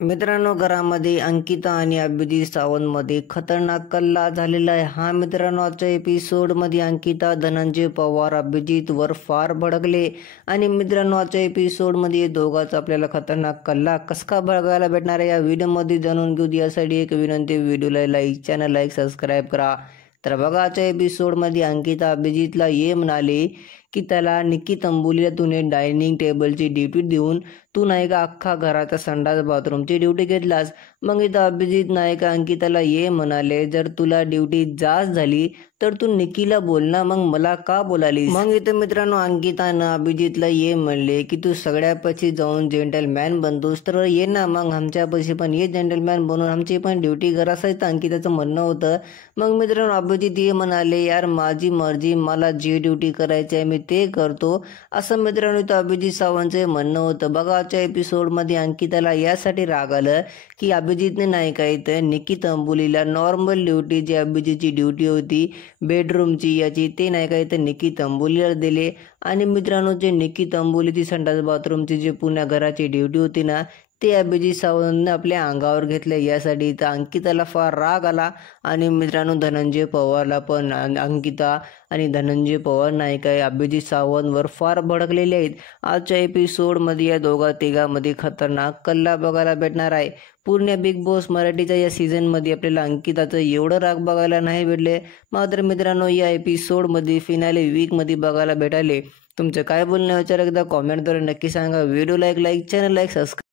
मित्रांनो, घरामध्ये अंकिता आणि अभिजित सावंतमध्ये खतरनाक कल्ला झालेला आहे. मित्रांनो, आजच्या एपिसोडमध्ये अंकिता धनंजय पवार अभिजितवर फार भडकले आणि मित्रांनो, आजच्या एपिसोडमध्ये दोघांचा आपल्याला खतरनाक कल्ला कसा का बघायला भेटणार आहे या व्हिडिओमध्ये जाणून घेऊ. यासाठी एक विनंती, व्हिडिओला लाईक, चॅनल लाईक, सबस्क्राईब करा. तर बघा, आजच्या एपिसोडमध्ये अंकिता अभिजितला ये म्हणाले की त्याला निक्की तंबुलीला तुने डायनिंग टेबलची ड्युटी देऊन तू नाही का अख्खा घराच्या संडास बाथरूमची ड्युटी घेतलास. मग इथं अभिजित नाही का अंकिताला ये म्हणाले, जर तुला ड्युटी जास्त झाली तर तू निक्कीला बोल ना, मग मला का बोलालीस. मग इथं मित्रांनो अंकितानं अभिजितला ये म्हणले की तू सगळ्यापाशी जाऊन जेंटलमॅन बनतोस तर ये ना, मग आमच्यापाशी पण ये जेंटलमॅन बनून, आमची पण ड्युटी करायचं अंकिताचं म्हणणं होतं. मग मित्रांनो अभिजित ये म्हणाले, यार माझी मर्जी, मला जी ड्युटी करायची आहे मी ते करतो, असं मित्रांनो इथं अभिजित सावंतचे म्हणणं होतं. बघा, आजच्या एपिसोडमध्ये अंकिताला यासाठी राग आलं की अभिजितने नाही का इथं निक्की तंबुलीला नॉर्मल ड्युटी, जी अभिजितची ड्युटी होती बेडरूमची याची, ते नाही का इथं निक्की तंबुलीला दिले. आणि मित्रांनो जे निक्की तंबुलीची संडास बाथरूमची जी पुण्या घराची ड्युटी होती ना, ते अभिजित सावंतने आपल्या अंगावर घेतले. यासाठी इथं अंकिताला फार राग आला. आणि मित्रांनो धनंजय पवारला पण अंकिता आणि धनंजय पवार नाही काय अभिजित सावंतवर फार भडकलेले आहेत. आजच्या एपिसोडमध्ये या दोघा तिघांमध्ये खतरनाक कल्ला बघायला भेटणार आहे. पूर्ण बिग बॉस मराठीच्या या सीझनमध्ये आपल्याला अंकिताचं एवढं राग बघायला नाही भेटले, मात्र मित्रांनो या एपिसोडमध्ये फिनाले वीकमध्ये बघायला भेटाले. तुमचं काय बोलणं विचार एकदा कॉमेंटद्वारे नक्की सांगा. व्हिडिओला एक लाईक, चॅनल लाईक, सबस्क्राईब.